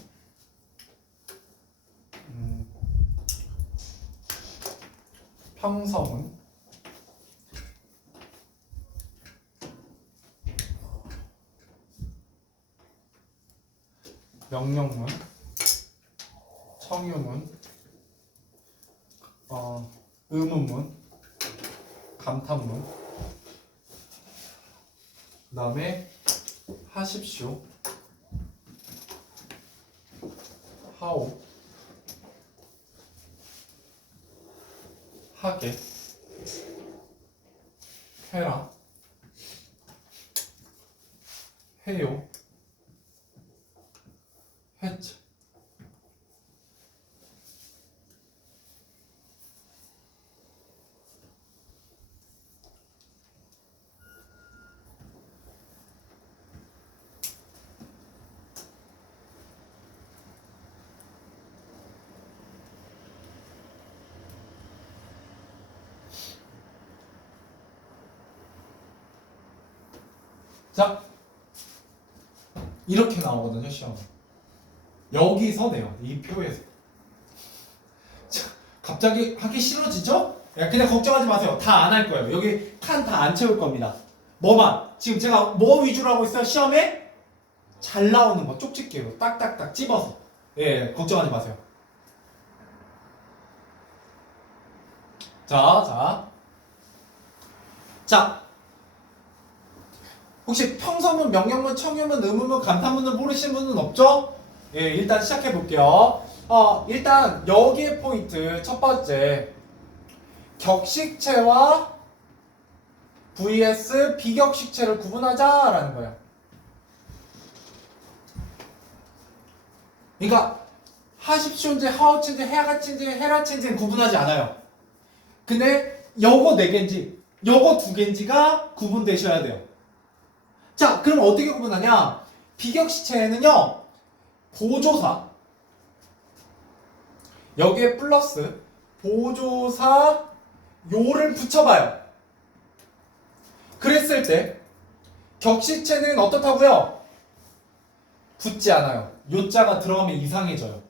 평서문, 명령문, 청유문, 의문문, 감탄문, 그 다음에 하십시오, 하오, 하게, 해라, 해요, 했죠. 자, 이렇게 나오거든요, 시험. 여기서 내요, 이 표에서. 자, 갑자기 하기 싫어지죠? 야, 그냥 걱정하지 마세요. 다 안 할 거예요. 여기 칸 다 안 채울 겁니다. 뭐만. 지금 제가 뭐 위주로 하고 있어요? 시험에 잘 나오는 거 쪽집게로 딱딱딱 찝어서. 예, 걱정하지 마세요. 자. 혹시 평서문, 명령문, 청유문, 의문문, 감탄문을 모르시는 분은 없죠? 예, 일단 시작해 볼게요. 일단 여기에 포인트 첫 번째, 격식체와 vs 비격식체를 구분하자라는 거예요. 그러니까 하십시온지, 하오친지, 해가친지, 헤라친지는 구분하지 않아요. 근데 요거 네 개인지, 요거 두 개인지가 구분되셔야 돼요. 자, 그럼 어떻게 구분하냐? 비격시체에는요, 보조사, 여기에 플러스 보조사 요를 붙여봐요. 그랬을 때 격시체는 어떻다고요? 붙지 않아요. 요자가 들어가면 이상해져요.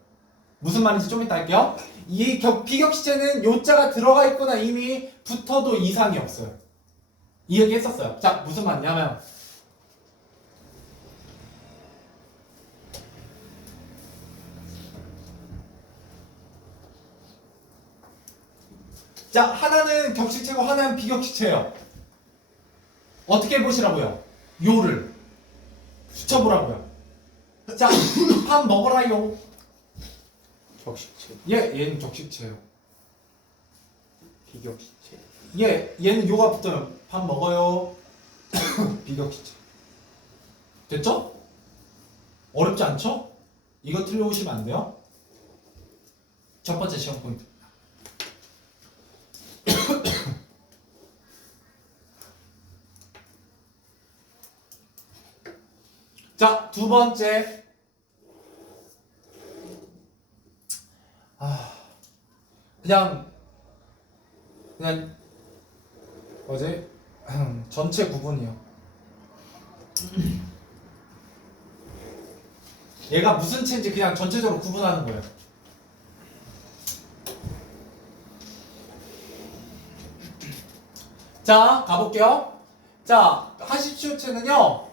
무슨 말인지 좀 이따 할게요. 이 비격시체는 요자가 들어가 있거나 이미 붙어도 이상이 없어요. 이 얘기 했었어요. 자, 무슨 말이냐면 자, 하나는 격식체고 하나는 비격식체예요. 어떻게 해보시라고요? 요를 붙여보라고요. 자, 밥 먹어라요. 격식체, 얘는 격식체예요. 비격식체. 얘는 요가 붙으면 밥 먹어요. 비격식체. 됐죠? 어렵지 않죠? 이거 틀려오시면 안 돼요. 첫 번째 시험 포인트. 자, 두 번째. 그냥 뭐지? 전체 구분이요. 얘가 무슨 체인지 그냥 전체적으로 구분하는 거예요. 자, 가볼게요. 자, 하십시오 체는요,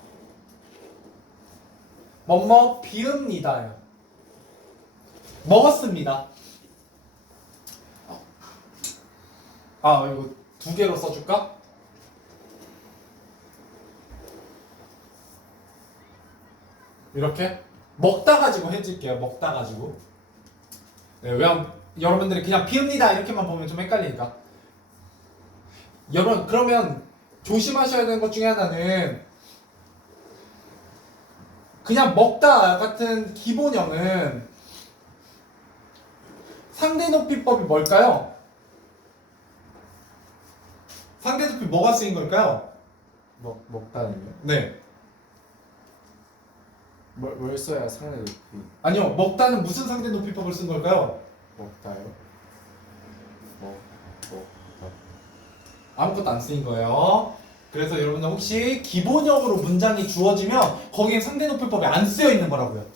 뭐뭐 비읍니다요. 먹었습니다. 이거 두 개로 써줄까? 이렇게 먹다 가지고 해줄게요. 먹다 가지고. 네, 왜냐면 여러분들이 그냥 비읍니다 이렇게만 보면 좀 헷갈리니까. 여러분, 그러면 조심하셔야 되는 것 중에 하나는 그냥 먹다 같은 기본형은 상대높이법이 뭘까요? 상대높이 뭐가 쓰인 걸까요? 먹다는요? 네. 뭘 써야 상대 높이? 아니요, 먹다는 무슨 상대높이법을 쓴 걸까요? 먹다요? 아무것도 안 쓰인 거예요. 그래서 여러분들 혹시 기본형으로 문장이 주어지면 거기에 상대높이법이 안 쓰여 있는 거라고요.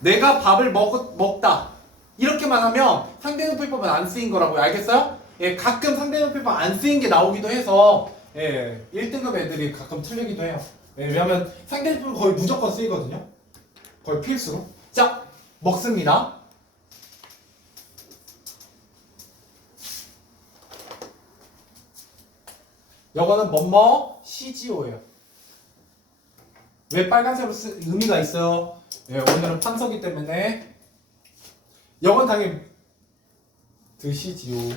내가 밥을 먹다 이렇게만 하면 상대높이법은 안 쓰인 거라고요. 알겠어요? 예, 가끔 상대높이법 안 쓰인 게 나오기도 해서 1등급 애들이 가끔 틀리기도 해요. 왜냐면 상대높이법 거의 무조건 쓰이거든요. 거의 필수로. 자, 먹습니다. 이거는 뭐뭐 CGO예요. 왜 빨간색으로 쓴 의미가 있어요? 오늘은 판서기 때문에 이건 당연히 드시지요.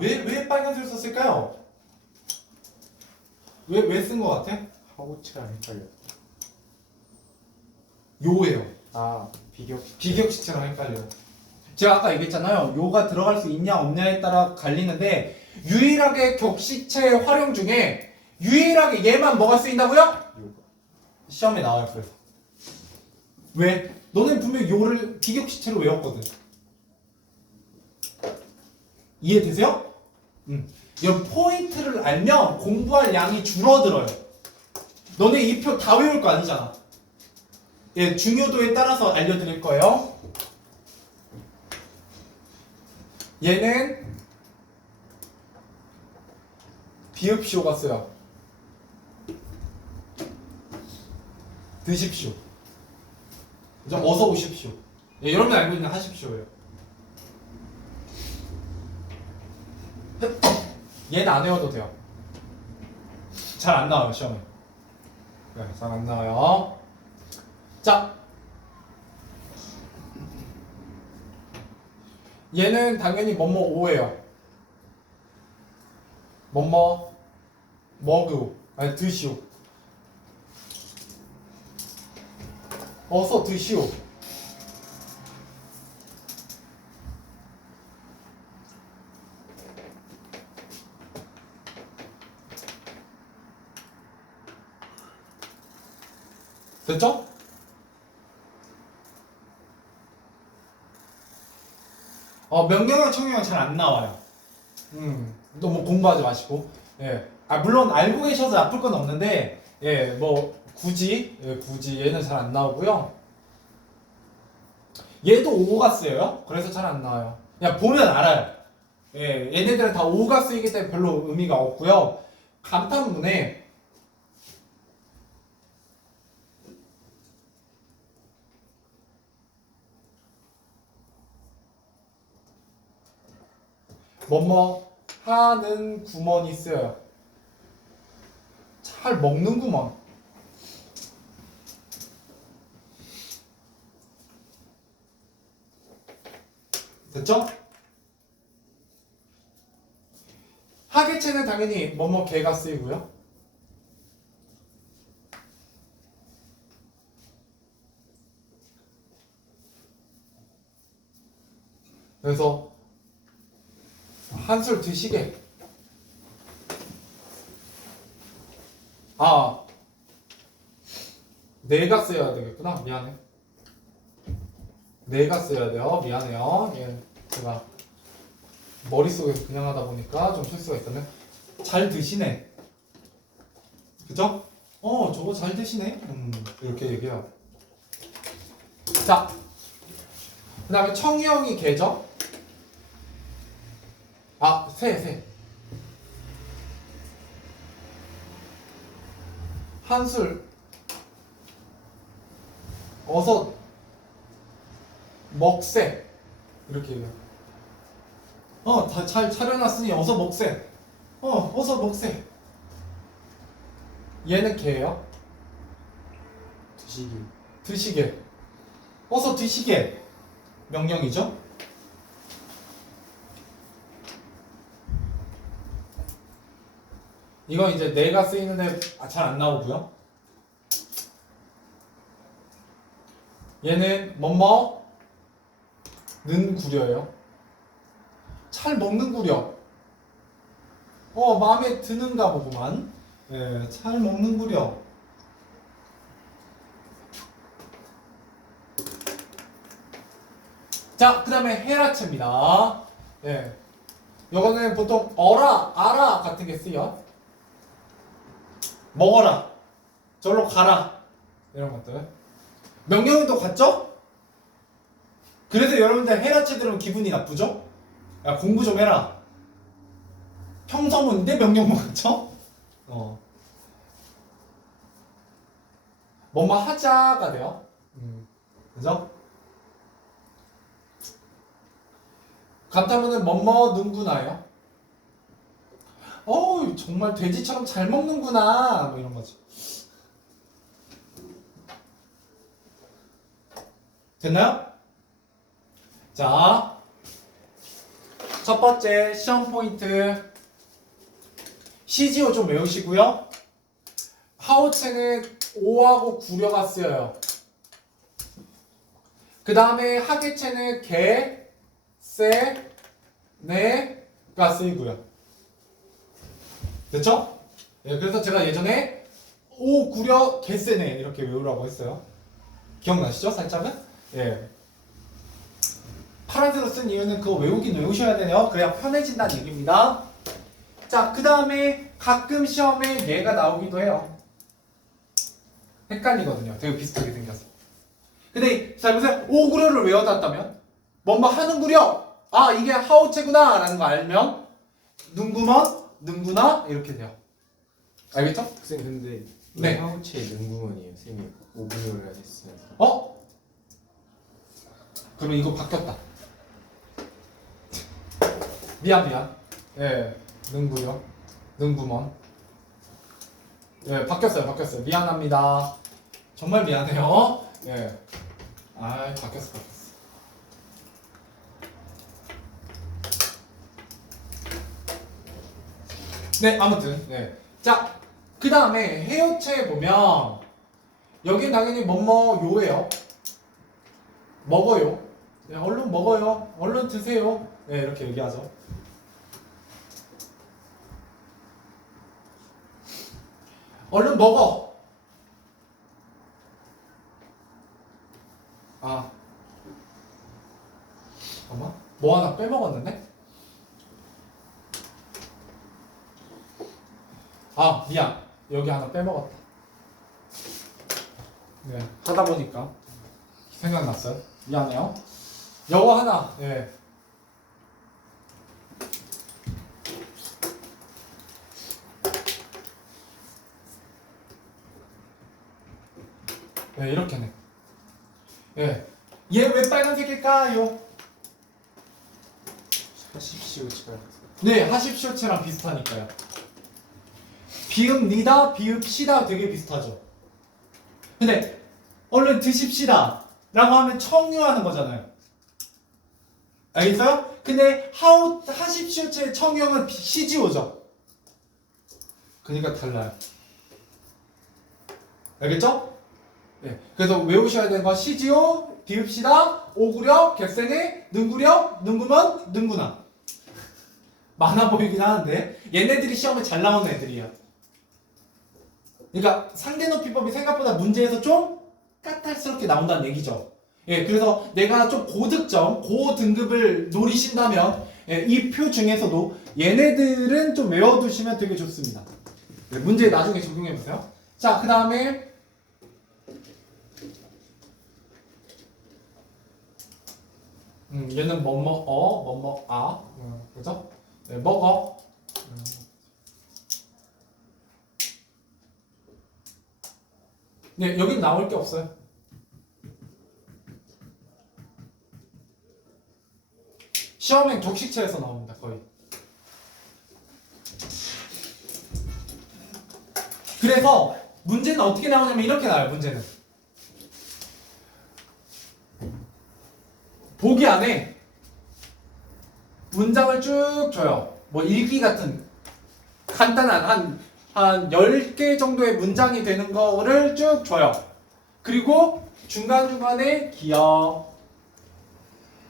왜 빨간색을 썼을까요? 왜 쓴 거 같아? 하우츠랑 헷갈려. 요예요. 아, 비교. 비격시체랑 헷갈려. 제가 아까 얘기했잖아요. 요가 들어갈 수 있냐 없냐에 따라 갈리는데 유일하게 격시체 활용 중에 유일하게 얘만 뭐가 쓰인다고요? 요가. 시험에 나와요. 그래서 왜? 너네 분명 요를 비격시체로 외웠거든. 이해되세요? 이런 포인트를 알면 공부할 양이 줄어들어요. 너네 이 표 다 외울 거 아니잖아. 예, 중요도에 따라서 알려드릴 거예요. 얘는 비읍시오가 써요. 드십시오. 이제 어서 오십시오. 예, 여러분이 알고 있는 하십시오예요. 얘는 안 외워도 돼요. 잘 안 나와요 시험에. 네, 잘 안 나와요. 자, 얘는 당연히 뭐뭐 오예요. 뭐뭐 먹으 아니 드시오. 어서 드시오. 됐죠? 명령형 청형형 잘 안 나와요. 너무 공부하지 마시고. 예. 아, 물론 알고 계셔서 나쁠 건 없는데, 예, 뭐, 굳이 얘는 잘 안 나오고요. 얘도 5가 쓰여요. 그래서 잘 안 나와요. 그냥 보면 알아요. 예, 얘네들은 다 5가 쓰이기 때문에 별로 의미가 없고요. 감탄문에 뭐뭐 하는 구먼이 쓰여요. 잘 먹는구먼. 됐죠? 하계체는 당연히 뭐뭐 개가 쓰이고요. 그래서 한술 드시게. 아, 내가 써야 되겠구나. 미안해. 내가 써야 돼요. 미안해요. 예, 제가 머릿속에서 그냥 하다 보니까 좀 실수가 있었네. 잘 드시네. 그죠? 저거 잘 드시네. 이렇게 얘기해요. 자, 그 다음에 청형이 개죠? 아, 새. 한술 어서 먹세. 이렇게 얘기해요. 다 잘 차려놨으니 어서 먹세. 어서 먹세. 얘는 개예요. 드시기. 드시게. 어서 드시게. 명령이죠. 이건 이제 내가 쓰이는데 잘 안 나오고요. 얘는 뭐뭐는 구려예요. 잘 먹는 구려. 마음에 드는가 보구만. 예, 잘 먹는 구려. 자, 그 다음에 헤라체입니다. 예. 요거는 보통 어라, 알아 같은 게 쓰여. 먹어라. 절로 가라. 이런 것들. 명령도 같죠? 그래서 여러분들 헤라체 들으면 기분이 나쁘죠? 야, 공부 좀 해라. 평서문인데 명령문 같죠? 뭐뭐 하자가 돼요. 그죠? 감탄문은 뭐뭐 능구나요. 정말 돼지처럼 잘 먹는구나. 뭐 이런 거지. 됐나요? 자, 첫 번째 시험 포인트. CGO 좀 외우시고요. 하우체는 5하고 구려가 쓰여요. 그 다음에 하계체는 개, 세, 네가 쓰이고요. 됐죠? 예, 그래서 제가 예전에 5 구려 개세네 이렇게 외우라고 했어요. 기억나시죠? 살짝은? 예. 파란색으로 쓴 이유는 그거 외우긴 외우셔야 돼요. 그래야 편해진다는 얘기입니다. 자, 그 다음에 가끔 시험에 얘가 나오기도 해요. 헷갈리거든요. 되게 비슷하게 생겼어. 근데 잘 보세요. 5 구려를 외워놨다면 뭔가 하는 구려! 아, 이게 하우체구나 라는 거 알면 능구먼, 능구나 이렇게 돼요. 알겠죠? 쌤 근데 네. 하우체의 능구먼이에요. 쌤이 5분요를 했어요. 어? 그럼 이거 바뀌었다. 미안. 예, 능구요. 능구먼. 예, 바뀌었어요. 미안합니다. 정말 미안해요. 예. 아, 바뀌었어. 네, 아무튼. 네. 자, 그 다음에 해여체에 보면 여긴 당연히 뭐뭐요예요. 먹어요. 네, 얼른 먹어요. 얼른 드세요. 네, 이렇게 얘기하죠. 얼른 먹어. 아, 잠깐만. 뭐 하나 빼먹었는데? 아, 미안. 여기 하나 빼먹었다. 네, 하다 보니까 생각났어요. 미안해요. 영어 하나. 네. 네, 이렇게네. 예. 얘 왜 빨간색일까요? 하십시오 제가. 네, 하십시오체랑 비슷하니까요. 비읍 니다, 비읍 시다 되게 비슷하죠. 근데 얼른 드십시다 라고 하면 청유하는 거잖아요. 알겠어요? 근데 하십시오체의 청유형은 시지오죠. 그러니까 달라요. 알겠죠? 네. 그래서 외우셔야 되는 건 시지오, 비읍시다, 오구려, 갯세네, 능구려, 능구먼, 능구나. 많아 보이긴 하는데 얘네들이 시험에 잘 나오는 애들이야. 그러니까 상대높이법이 생각보다 문제에서 좀 까탈스럽게 나온다는 얘기죠. 예, 그래서 내가 좀 고득점, 고등급을 노리신다면 예, 이 표 중에서도 얘네들은 좀 외워두시면 되게 좋습니다. 네, 문제 나중에 적용해보세요. 자, 그 다음에 얘는 그죠? 네, 먹어. 네, 여긴 나올 게 없어요. 시험엔 격식체에서 나옵니다, 거의. 그래서 문제는 어떻게 나오냐면 이렇게 나와요, 문제는. 보기 안에 문장을 쭉 줘요. 뭐 일기 같은 간단한 한 10개 정도의 문장이 되는 거를 쭉 줘요. 그리고 중간중간에 기역,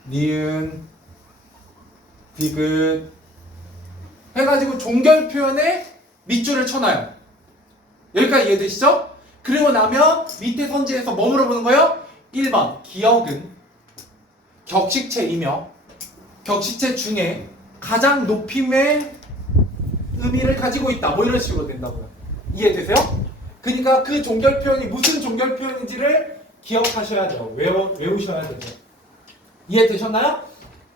니은, 디귿 해가지고 종결 표현에 밑줄을 쳐놔요. 여기까지 이해되시죠? 그리고 나면 밑에 선지에서 뭐 물어보는 거예요? 1번 기역은 격식체이며 격식체 중에 가장 높임의 의미를 가지고 있다. 뭐 이런 식으로 된다고요. 이해되세요? 그러니까 그 종결 표현이 무슨 종결 표현인지를 기억하셔야죠. 외우셔야 되죠. 이해되셨나요?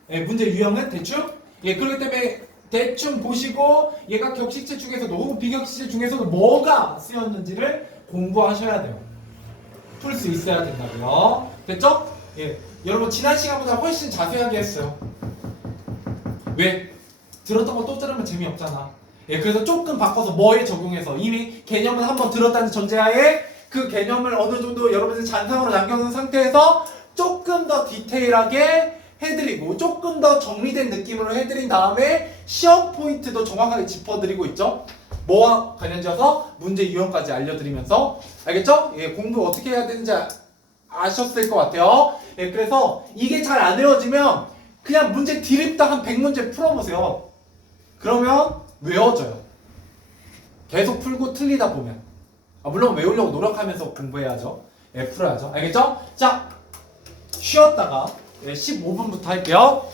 예, 문제 유형은 대충? 예, 그렇기 때문에 대충 보시고 얘가 격식체 중에서도 혹은 비격식체 중에서도 뭐가 쓰였는지를 공부하셔야 돼요. 풀 수 있어야 된다고요. 됐죠? 예, 여러분 지난 시간보다 훨씬 자세하게 했어요. 왜? 들었던 거 또 들으면 재미없잖아. 예, 그래서 조금 바꿔서 뭐에 적용해서 이미 개념을 한번 들었다는 전제하에 그 개념을 어느 정도 여러분들 잔상으로 남겨놓은 상태에서 조금 더 디테일하게 해드리고 조금 더 정리된 느낌으로 해드린 다음에 시험 포인트도 정확하게 짚어드리고 있죠. 뭐와 관련지어서 문제 유형까지 알려드리면서 알겠죠? 예, 공부 어떻게 해야 되는지 아셨을 것 같아요. 예, 그래서 이게 잘 안 외워지면 그냥 문제 드립다 한 100문제 풀어보세요. 그러면 외워져요. 계속 풀고 틀리다 보면. 물론 외우려고 노력하면서 공부해야죠. 예, 풀어야죠. 알겠죠? 자, 쉬었다가 15분부터 할게요.